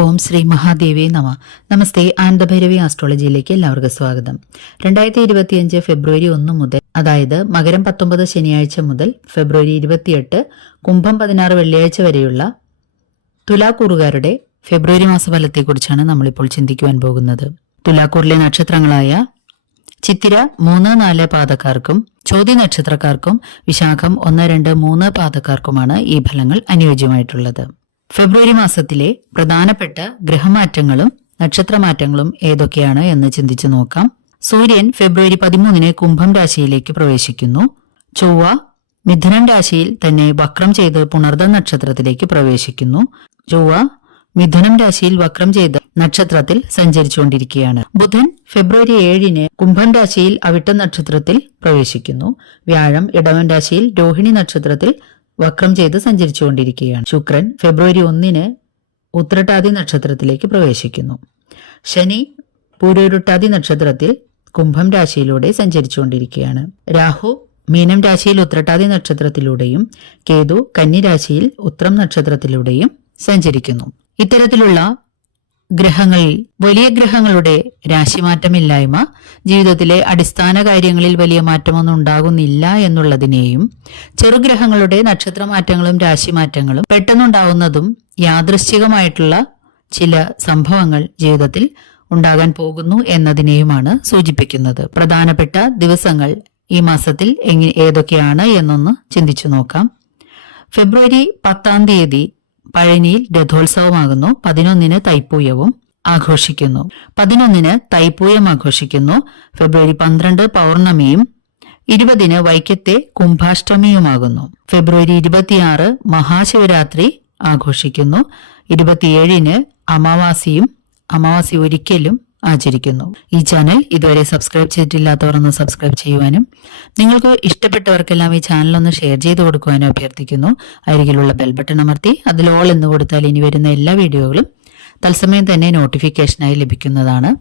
ഓം ശ്രീ മഹാദേവി നമ. നമസ്തേ ആനന്ദഭൈരവി ആസ്ട്രോളജിയിലേക്ക് എല്ലാവർക്കും സ്വാഗതം. രണ്ടായിരത്തി ഇരുപത്തിയഞ്ച് ഫെബ്രുവരി ഒന്ന് മുതൽ അതായത് മകരം പത്തൊമ്പത് ശനിയാഴ്ച മുതൽ ഫെബ്രുവരി ഇരുപത്തിയെട്ട് കുംഭം പതിനാറ് വെള്ളിയാഴ്ച വരെയുള്ള തുലാക്കൂറുകാരുടെ ഫെബ്രുവരി മാസഫലത്തെക്കുറിച്ചാണ് നമ്മളിപ്പോൾ ചിന്തിക്കുവാൻ പോകുന്നത്. തുലാക്കൂറിലെ നക്ഷത്രങ്ങളായ ചിത്തിര മൂന്ന് നാല് പാദക്കാർക്കും ചോദ്യ നക്ഷത്രക്കാർക്കും വിശാഖം ഒന്ന് രണ്ട് മൂന്ന് പാദക്കാർക്കുമാണ് ഈ ഫലങ്ങൾ അനുയോജ്യമായിട്ടുള്ളത്. ഫെബ്രുവരി മാസത്തിലെ പ്രധാനപ്പെട്ട ഗ്രഹമാറ്റങ്ങളും നക്ഷത്രമാറ്റങ്ങളും ഏതൊക്കെയാണ് എന്ന് ചിന്തിച്ചു നോക്കാം. സൂര്യൻ ഫെബ്രുവരി പതിമൂന്നിന് കുംഭം രാശിയിലേക്ക് പ്രവേശിക്കുന്നു. ചൊവ്വ മിഥുനം രാശിയിൽ തന്നെ വക്രം ചെയ്ത് പുണർദ നക്ഷത്രത്തിലേക്ക് പ്രവേശിക്കുന്നു. ചൊവ്വ മിഥുനം രാശിയിൽ വക്രം ചെയ്ത് നക്ഷത്രത്തിൽ സഞ്ചരിച്ചുകൊണ്ടിരിക്കുകയാണ്. ബുധൻ ഫെബ്രുവരി ഏഴിന് കുംഭം രാശിയിൽ അവിട്ട നക്ഷത്രത്തിൽ പ്രവേശിക്കുന്നു. വ്യാഴം ഇടവൻ രാശിയിൽ രോഹിണി നക്ഷത്രത്തിൽ വക്രം ചെയ്ത് സഞ്ചരിച്ചുകൊണ്ടിരിക്കുകയാണ്. ശുക്രൻ ഫെബ്രുവരി ഒന്നിന് ഉത്രട്ടാതി നക്ഷത്രത്തിലേക്ക് പ്രവേശിക്കുന്നു. ശനി പൂരൂരുട്ടാതി നക്ഷത്രത്തിൽ കുംഭം രാശിയിലൂടെ സഞ്ചരിച്ചുകൊണ്ടിരിക്കുകയാണ്. രാഹു മീനം രാശിയിൽ ഉത്രട്ടാതി നക്ഷത്രത്തിലൂടെയും കേതു കന്നി രാശിയിൽ ഉത്രം നക്ഷത്രത്തിലൂടെയും സഞ്ചരിക്കുന്നു. ഇത്തരത്തിലുള്ള ഗ്രഹങ്ങളിൽ വലിയ ഗ്രഹങ്ങളുടെ രാശിമാറ്റമില്ലായ്മ ജീവിതത്തിലെ അടിസ്ഥാന കാര്യങ്ങളിൽ വലിയ മാറ്റമൊന്നും ഉണ്ടാകുന്നില്ല എന്നുള്ളതിനെയും ചെറുഗ്രഹങ്ങളുടെ നക്ഷത്രമാറ്റങ്ങളും രാശിമാറ്റങ്ങളും പെട്ടെന്നുണ്ടാവുന്നതും യാദൃശ്ചികമായിട്ടുള്ള ചില സംഭവങ്ങൾ ജീവിതത്തിൽ ഉണ്ടാകാൻ പോകുന്നു എന്നതിനെയുമാണ് സൂചിപ്പിക്കുന്നത്. പ്രധാനപ്പെട്ട ദിവസങ്ങൾ ഈ മാസത്തിൽ എങ്ങനെ ഏതൊക്കെയാണ് എന്നൊന്ന് ചിന്തിച്ചു നോക്കാം. ഫെബ്രുവരി പത്താം തീയതി പഴനിയിൽ രഥോത്സവമാകുന്നു. പതിനൊന്നിന് തൈപ്പൂയവും ആഘോഷിക്കുന്നു. പതിനൊന്നിന് തൈപ്പൂയം ആഘോഷിക്കുന്നു. ഫെബ്രുവരി പന്ത്രണ്ട് പൗർണമിയും ഇരുപതിന് വൈക്കത്തെ കുംഭാഷ്ടമിയുമാകുന്നു. ഫെബ്രുവരി ഇരുപത്തിയാറ് മഹാശിവരാത്രി ആഘോഷിക്കുന്നു. ഇരുപത്തിയേഴിന് അമാവാസിയും അമാവാസി ഒരിക്കലും ആചരിക്കുന്നു. ഈ ചാനൽ ഇതുവരെ സബ്സ്ക്രൈബ് ചെയ്തിട്ടില്ലാത്തവർ ഒന്ന് സബ്സ്ക്രൈബ് ചെയ്യുവാനും നിങ്ങൾക്ക് ഇഷ്ടപ്പെട്ടവർക്കെല്ലാം ഈ ചാനൽ ഒന്ന് ഷെയർ ചെയ്ത് കൊടുക്കുവാനും അഭ്യർത്ഥിക്കുന്നു. അരികിലുള്ള ബെൽ ബട്ടൺ അമർത്തി അതിൽ ഓൾ എന്ന് കൊടുത്താൽ ഇനി വരുന്ന എല്ലാ വീഡിയോകളും തത്സമയം തന്നെ നോട്ടിഫിക്കേഷനായി ലഭിക്കുന്നതാണ്.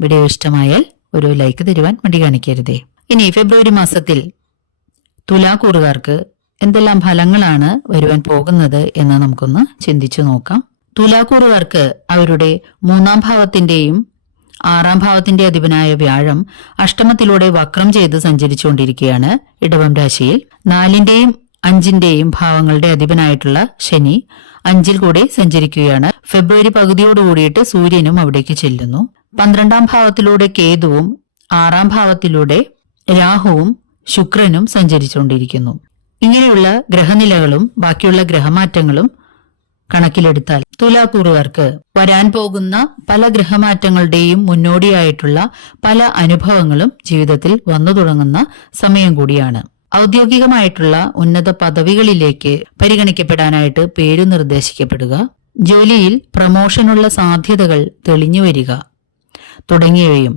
വീഡിയോ ഇഷ്ടമായാൽ ഒരു ലൈക്ക് തരുവാൻ മടി കാണിക്കരുതേ. ഇനി ഫെബ്രുവരി മാസത്തിൽ തുലാക്കൂറുകാർക്ക് എന്തെല്ലാം ഫലങ്ങളാണ് വരുവാൻ പോകുന്നത് എന്ന് നമുക്കൊന്ന് ചിന്തിച്ചു നോക്കാം. തുലാക്കൂറുകാർക്ക് അവരുടെ മൂന്നാം ഭാവത്തിന്റെയും ആറാം ഭാവത്തിന്റെ അധിപനായ വ്യാഴം അഷ്ടമത്തിലൂടെ വക്രം ചെയ്ത് സഞ്ചരിച്ചുകൊണ്ടിരിക്കുകയാണ് ഇടവം രാശിയിൽ. നാലിന്റെയും അഞ്ചിന്റെയും ഭാവങ്ങളുടെ അധിപനായിട്ടുള്ള ശനി അഞ്ചിൽ കൂടെ സഞ്ചരിക്കുകയാണ്. ഫെബ്രുവരി പകുതിയോട് കൂടിയിട്ട് സൂര്യനും അവിടേക്ക് ചെല്ലുന്നു. പന്ത്രണ്ടാം ഭാവത്തിലൂടെ കേതുവും ആറാം ഭാവത്തിലൂടെ രാഹുവും ശുക്രനും സഞ്ചരിച്ചുകൊണ്ടിരിക്കുന്നു. ഇങ്ങനെയുള്ള ഗ്രഹനിലകളും ബാക്കിയുള്ള ഗ്രഹമാറ്റങ്ങളും കണക്കിലെടുത്താൽ. തുലാക്കൂറുകാർക്ക് വരാൻ പോകുന്ന പല ഗ്രഹമാറ്റങ്ങളുടെയും മുന്നോടിയായിട്ടുള്ള പല അനുഭവങ്ങളും ജീവിതത്തിൽ വന്നു തുടങ്ങുന്ന സമയം കൂടിയാണ്. ഔദ്യോഗികമായിട്ടുള്ള ഉന്നത പദവികളിലേക്ക് പരിഗണിക്കപ്പെടാനായിട്ട് പേര് നിർദ്ദേശിക്കപ്പെടുക ജോലിയിൽ പ്രമോഷനുള്ള സാധ്യതകൾ തെളിഞ്ഞു വരിക തുടങ്ങിയവയും.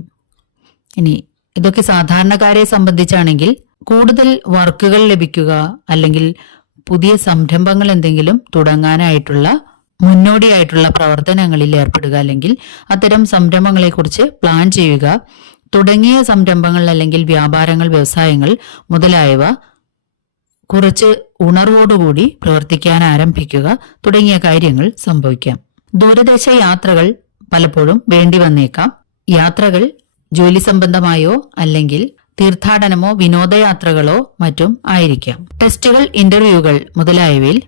ഇനി ഇതൊക്കെ സാധാരണക്കാരെ സംബന്ധിച്ചാണെങ്കിൽ കൂടുതൽ വർക്കുകൾ ലഭിക്കുക അല്ലെങ്കിൽ പുതിയ സംരംഭങ്ങൾ എന്തെങ്കിലും തുടങ്ങാനായിട്ടുള്ള മുന്നോടിയായിട്ടുള്ള പ്രവർത്തനങ്ങളിൽ ഏർപ്പെടുക അല്ലെങ്കിൽ അത്തരം സംരംഭങ്ങളെക്കുറിച്ച് പ്ലാൻ ചെയ്യുക തുടങ്ങിയ സംരംഭങ്ങൾ അല്ലെങ്കിൽ വ്യാപാരങ്ങൾ വ്യവസായങ്ങൾ മുതലായവ കുറച്ച് ഉണർവോടുകൂടി പ്രവർത്തിക്കാൻ ആരംഭിക്കുക തുടങ്ങിയ കാര്യങ്ങൾ സംഭവിക്കാം. ദൂരദേശ യാത്രകൾ പലപ്പോഴും വേണ്ടി വന്നേക്കാം. യാത്രകൾ ജോലി സംബന്ധമായോ അല്ലെങ്കിൽ തീർത്ഥാടനമോ വിനോദയാത്രകളോ മറ്റും ആയിരിക്കാം. ടെസ്റ്റുകൾ ഇന്റർവ്യൂകൾ മുതലായവയിൽ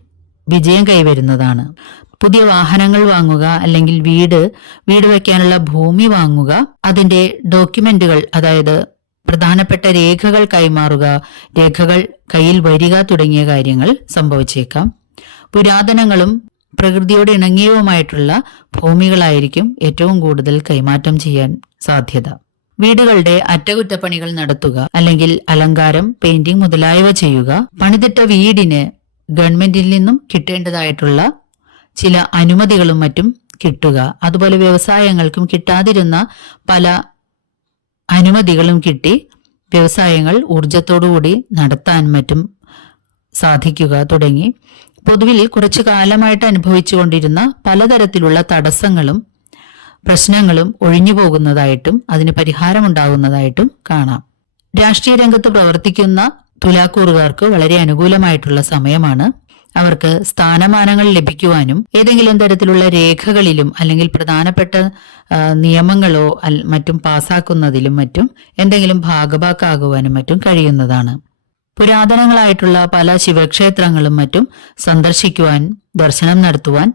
വിജയം കൈവരുന്നതാണ്. പുതിയ വാഹനങ്ങൾ വാങ്ങുക അല്ലെങ്കിൽ വീട് വീട് വയ്ക്കാനുള്ള ഭൂമി വാങ്ങുക അതിന്റെ ഡോക്യുമെന്റുകൾ അതായത് പ്രധാനപ്പെട്ട രേഖകൾ കൈമാറുക രേഖകൾ കയ്യിൽ വരിക തുടങ്ങിയ കാര്യങ്ങൾ സംഭവിച്ചേക്കാം. പുരാതനങ്ങളും പ്രകൃതിയോട് ഇണങ്ങിയവുമായിട്ടുള്ള ഭൂമികളായിരിക്കും ഏറ്റവും കൂടുതൽ കൈമാറ്റം ചെയ്യാൻ സാധ്യത. വീടുകളുടെ അറ്റകുറ്റപ്പണികൾ നടത്തുക അല്ലെങ്കിൽ അലങ്കാരം പെയിന്റിംഗ് മുതലായവ ചെയ്യുക. പണിതിട്ട വീടിന് ഗവൺമെന്റിൽ നിന്നും കിട്ടേണ്ടതായിട്ടുള്ള ചില അനുമതികളും മറ്റും കിട്ടുക. അതുപോലെ വ്യവസായങ്ങൾക്കും കിട്ടാതിരുന്ന പല അനുമതികളും കിട്ടി വ്യവസായങ്ങൾ ഊർജത്തോടുകൂടി നടത്താൻ മറ്റും സാധിക്കുക തുടങ്ങി. പൊതുവിൽ കുറച്ചു കാലമായിട്ട് അനുഭവിച്ചുകൊണ്ടിരുന്ന പലതരത്തിലുള്ള തടസ്സങ്ങളും പ്രശ്നങ്ങളും ഒഴിഞ്ഞു പോകുന്നതായിട്ടും അതിന് പരിഹാരമുണ്ടാകുന്നതായിട്ടും കാണാം. രാഷ്ട്രീയ രംഗത്ത് പ്രവർത്തിക്കുന്ന തുലാക്കൂറുകാർക്ക് വളരെ അനുകൂലമായിട്ടുള്ള സമയമാണ്. അവർക്ക് സ്ഥാനമാനങ്ങൾ ലഭിക്കുവാനും ഏതെങ്കിലും തരത്തിലുള്ള രേഖകളിലും അല്ലെങ്കിൽ പ്രധാനപ്പെട്ട നിയമങ്ങളോ മറ്റും പാസാക്കുന്നതിലും മറ്റും എന്തെങ്കിലും ഭാഗഭാക്കാകുവാനും മറ്റും കഴിയുന്നതാണ്. പുരാതനങ്ങളായിട്ടുള്ള പല ശിവക്ഷേത്രങ്ങളും മറ്റും സന്ദർശിക്കുവാൻ ദർശനം നടത്തുവാൻ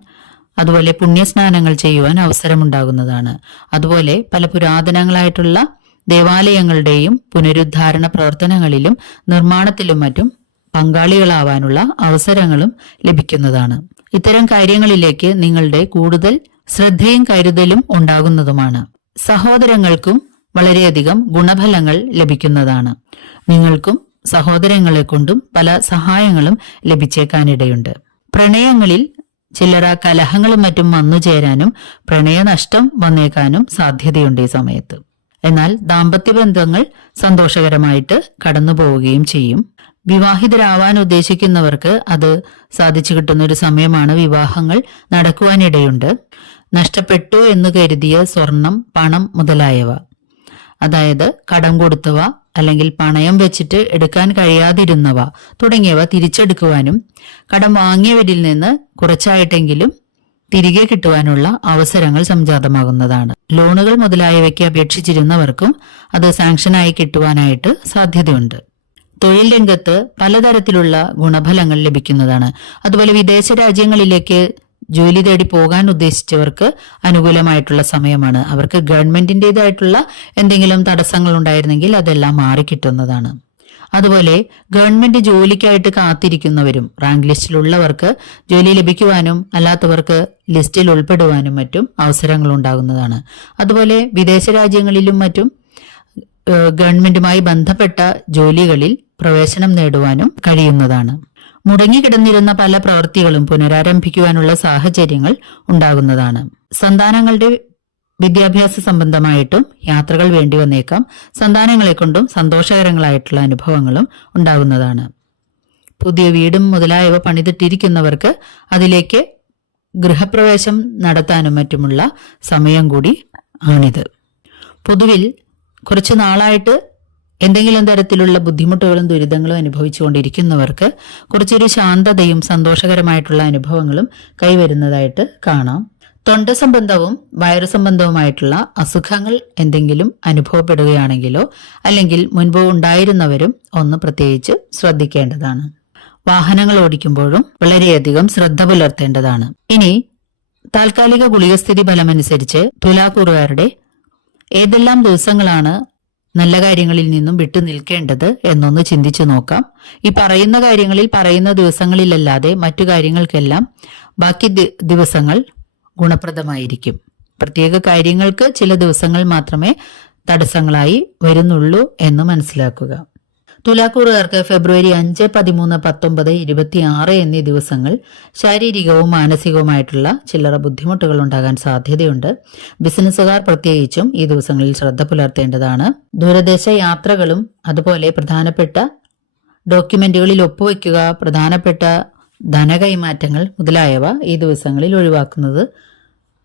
അതുപോലെ പുണ്യസ്നാനങ്ങൾ ചെയ്യുവാൻ അവസരമുണ്ടാകുന്നതാണ്. അതുപോലെ പല പുരാതനങ്ങളായിട്ടുള്ള ദേവാലയങ്ങളുടെയും പുനരുദ്ധാരണ പ്രവർത്തനങ്ങളിലും നിർമ്മാണത്തിലും മറ്റും പങ്കാളികളാവാനുള്ള അവസരങ്ങളും ലഭിക്കുന്നതാണ്. ഇത്തരം കാര്യങ്ങളിലേക്ക് നിങ്ങളുടെ കൂടുതൽ ശ്രദ്ധയും കരുതലും ഉണ്ടാകുന്നതുമാണ്. സഹോദരങ്ങൾക്കും വളരെയധികം ഗുണഫലങ്ങൾ ലഭിക്കുന്നതാണ്. നിങ്ങൾക്കും സഹോദരങ്ങളെ കൊണ്ടും പല സഹായങ്ങളും ലഭിച്ചേക്കാനിടയുണ്ട്. പ്രണയങ്ങളിൽ ചില്ലറ കലഹങ്ങളും മറ്റും വന്നു ചേരാനും പ്രണയനഷ്ടം വന്നേക്കാനും സാധ്യതയുണ്ട് ഈ സമയത്ത്. എന്നാൽ ദാമ്പത്യ ബന്ധങ്ങൾ സന്തോഷകരമായിട്ട് കടന്നു പോവുകയും ചെയ്യും. വിവാഹിതരാവാൻ ഉദ്ദേശിക്കുന്നവർക്ക് അത് സാധിച്ചു കിട്ടുന്ന ഒരു സമയമാണ് വിവാഹങ്ങൾ നടക്കുവാനിടയുണ്ട്. നഷ്ടപ്പെട്ടു എന്ന് കരുതിയ സ്വർണം പണം മുതലായവ. അതായത് കടം കൊടുത്തവ അല്ലെങ്കിൽ പണയം വെച്ചിട്ട് എടുക്കാൻ കഴിയാതിരുന്നവ തുടങ്ങിയവ തിരിച്ചെടുക്കുവാനും കടം വാങ്ങിയവരിൽ നിന്ന് കുറച്ചായിട്ടെങ്കിലും തിരികെ കിട്ടുവാനുള്ള അവസരങ്ങൾ സംജാതമാകുന്നതാണ്. ലോണുകൾ മുതലായവയ്ക്ക് അപേക്ഷിച്ചിരുന്നവർക്കും അത് സാങ്ഷനായി കിട്ടുവാനായിട്ട് സാധ്യതയുണ്ട്. തൊഴിൽ രംഗത്ത് പലതരത്തിലുള്ള ഗുണഫലങ്ങൾ ലഭിക്കുന്നതാണ്. അതുപോലെ വിദേശ രാജ്യങ്ങളിലേക്ക് ജോലി തേടി പോകാൻ ഉദ്ദേശിച്ചവർക്ക് അനുകൂലമായിട്ടുള്ള സമയമാണ്. അവർക്ക് ഗവൺമെന്റിന്റെതായിട്ടുള്ള എന്തെങ്കിലും തടസ്സങ്ങൾ ഉണ്ടായിരുന്നെങ്കിൽ അതെല്ലാം മാറിക്കിട്ടുന്നതാണ്. അതുപോലെ ഗവൺമെന്റ് ജോലിക്കായിട്ട് കാത്തിരിക്കുന്നവരും റാങ്ക് ലിസ്റ്റിലുള്ളവർക്ക് ജോലി ലഭിക്കുവാനും അല്ലാത്തവർക്ക് ലിസ്റ്റിൽ ഉൾപ്പെടുവാനും മറ്റും അവസരങ്ങൾ ഉണ്ടാകുന്നതാണ് അതുപോലെ വിദേശ രാജ്യങ്ങളിലും മറ്റും ഗവൺമെന്റുമായി ബന്ധപ്പെട്ട ജോലികളിൽ പ്രവേശനം നേടുവാനും കഴിയുന്നതാണ്. മുടങ്ങിക്കിടന്നിരുന്ന പല പ്രവൃത്തികളും പുനരാരംഭിക്കുവാനുള്ള സാഹചര്യങ്ങൾ ഉണ്ടാകുന്നതാണ്. സന്താനങ്ങളുടെ വിദ്യാഭ്യാസ സംബന്ധമായിട്ടും യാത്രകൾ വേണ്ടി വന്നേക്കാം സന്താനങ്ങളെ കൊണ്ടും സന്തോഷകരങ്ങളായിട്ടുള്ള അനുഭവങ്ങളും ഉണ്ടാകുന്നതാണ്. പുതിയ വീടും മുതലായവ പണിതിട്ടിരിക്കുന്നവർക്ക് അതിലേക്ക് ഗൃഹപ്രവേശം നടത്താനും മറ്റുമുള്ള സമയം കൂടി ആണിത്. പൊതുവിൽ കുറച്ചു നാളായിട്ട് എന്തെങ്കിലും തരത്തിലുള്ള ബുദ്ധിമുട്ടുകളും ദുരിതങ്ങളും അനുഭവിച്ചുകൊണ്ടിരിക്കുന്നവർക്ക് കുറച്ചൊരു ശാന്തതയും സന്തോഷകരമായിട്ടുള്ള അനുഭവങ്ങളും കൈവരുന്നതായിട്ട് കാണാം. തൊണ്ട സംബന്ധവും വയറു സംബന്ധവുമായിട്ടുള്ള അസുഖങ്ങൾ എന്തെങ്കിലും അനുഭവപ്പെടുകയാണെങ്കിലോ അല്ലെങ്കിൽ മുൻപ് ഉണ്ടായിരുന്നവരും ഒന്ന് പ്രത്യേകിച്ച് ശ്രദ്ധിക്കേണ്ടതാണ്. വാഹനങ്ങൾ ഓടിക്കുമ്പോഴും വളരെയധികം ശ്രദ്ധ പുലർത്തേണ്ടതാണ്. ഇനി താൽക്കാലിക ഗുളികസ്ഥിതി ഫലമനുസരിച്ച് തുലാക്കൂറുകാരുടെ ഏതെല്ലാം ദിവസങ്ങളാണ് നല്ല കാര്യങ്ങളിൽ നിന്നും വിട്ടു നിൽക്കേണ്ടത് എന്നൊന്ന് ചിന്തിച്ചു നോക്കാം. ഈ പറയുന്ന കാര്യങ്ങളിൽ പറയുന്ന ദിവസങ്ങളിലല്ലാതെ മറ്റു കാര്യങ്ങൾക്കെല്ലാം ബാക്കി ദിവസങ്ങൾ ഗുണപ്രദമായിരിക്കും. പ്രത്യേക കാര്യങ്ങൾക്ക് ചില ദിവസങ്ങൾ മാത്രമേ തടസ്സങ്ങളായി വരുന്നുള്ളൂ എന്ന് മനസ്സിലാക്കുക. തുലാക്കൂറുകാർക്ക് ഫെബ്രുവരി അഞ്ച് പതിമൂന്ന് പത്തൊമ്പത് ഇരുപത്തിയാറ് എന്നീ ദിവസങ്ങൾ ശാരീരികവും മാനസികവുമായിട്ടുള്ള ചില്ലറ ബുദ്ധിമുട്ടുകൾ ഉണ്ടാകാൻ സാധ്യതയുണ്ട്. ബിസിനസ്സുകാർ പ്രത്യേകിച്ചും ഈ ദിവസങ്ങളിൽ ശ്രദ്ധ പുലർത്തേണ്ടതാണ്. ദൂരദേശ യാത്രകളും അതുപോലെ പ്രധാനപ്പെട്ട ഡോക്യുമെന്റുകളിൽ ഒപ്പുവെക്കുക പ്രധാനപ്പെട്ട ധനകൈമാറ്റങ്ങൾ മുതലായവ ഈ ദിവസങ്ങളിൽ ഒഴിവാക്കുന്നത്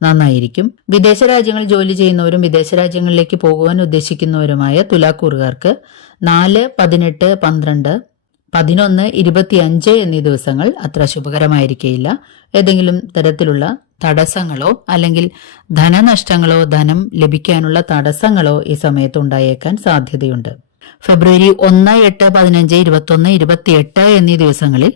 നന്നായിരിക്കും. വിദേശ രാജ്യങ്ങളിൽ ജോലി ചെയ്യുന്നവരും വിദേശ രാജ്യങ്ങളിലേക്ക് പോകുവാൻ ഉദ്ദേശിക്കുന്നവരുമായ തുലാക്കൂറുകാർക്ക് നാല് പതിനെട്ട് പന്ത്രണ്ട് പതിനൊന്ന് ഇരുപത്തിയഞ്ച് എന്നീ ദിവസങ്ങൾ അത്ര ശുഭകരമായിരിക്കില്ല ഏതെങ്കിലും തരത്തിലുള്ള തടസ്സങ്ങളോ അല്ലെങ്കിൽ ധനനഷ്ടങ്ങളോ ധനം ലഭിക്കാനുള്ള തടസ്സങ്ങളോ ഈ സമയത്ത് ഉണ്ടായേക്കാൻ സാധ്യതയുണ്ട്. ഫെബ്രുവരി ഒന്ന് എട്ട് പതിനഞ്ച് ഇരുപത്തൊന്ന് ഇരുപത്തിയെട്ട് എന്നീ ദിവസങ്ങളിൽ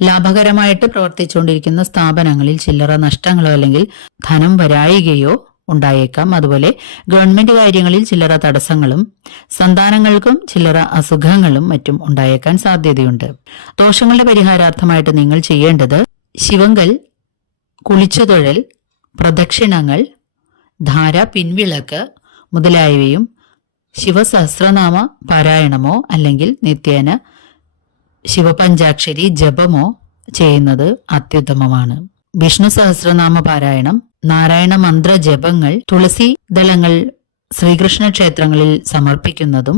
ലാഭകരമായിട്ട് പ്രവർത്തിച്ചുകൊണ്ടിരിക്കുന്ന സ്ഥാപനങ്ങളിൽ ചില്ലറ നഷ്ടങ്ങളോ അല്ലെങ്കിൽ ധനം വരായികയോ ഉണ്ടായേക്കാം. അതുപോലെ ഗവൺമെന്റ് കാര്യങ്ങളിൽ ചില്ലറ തടസ്സങ്ങളും സന്താനങ്ങൾക്കും ചില്ലറ അസുഖങ്ങളും മറ്റും ഉണ്ടായേക്കാൻ സാധ്യതയുണ്ട്. ദോഷങ്ങളുടെ പരിഹാരാർത്ഥമായിട്ട് നിങ്ങൾ ചെയ്യേണ്ടത് ശിവങ്കൽ കുളിച്ചുതൊഴൽ പ്രദക്ഷിണങ്ങൾ ധാര പിൻവിളക്ക് മുതലായവയും ശിവസഹസ്രനാമ പാരായണമോ അല്ലെങ്കിൽ നിത്യേന ശിവപഞ്ചാക്ഷരി ജപമോ ചെയ്യുന്നത് അത്യുത്തമമാണ്. വിഷ്ണു സഹസ്രനാമ പാരായണം നാരായണ മന്ത്ര ജപങ്ങൾ തുളസി ദളങ്ങൾ ശ്രീകൃഷ്ണ ക്ഷേത്രങ്ങളിൽ സമർപ്പിക്കുന്നതും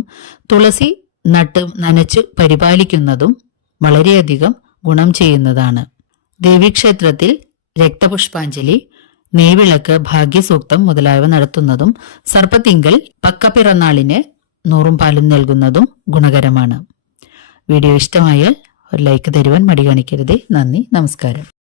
തുളസി നട്ട് നനച്ച് പരിപാലിക്കുന്നതും വളരെയധികം ഗുണം ചെയ്യുന്നതാണ്. ദേവീക്ഷേത്രത്തിൽ രക്തപുഷ്പാഞ്ജലി നെയ്വിളക്ക് ഭാഗ്യസൂക്തം മുതലായവ നടത്തുന്നതും സർപ്പത്തിങ്കൽ പക്കപ്പിറന്നാളിന് നൂറും പാലും നൽകുന്നതും ഗുണകരമാണ്. വീഡിയോ ഇഷ്ടമായാൽ ഒരു ലൈക്ക് തരുവാൻ മടി കാണിക്കരുത്. നന്ദി. നമസ്കാരം.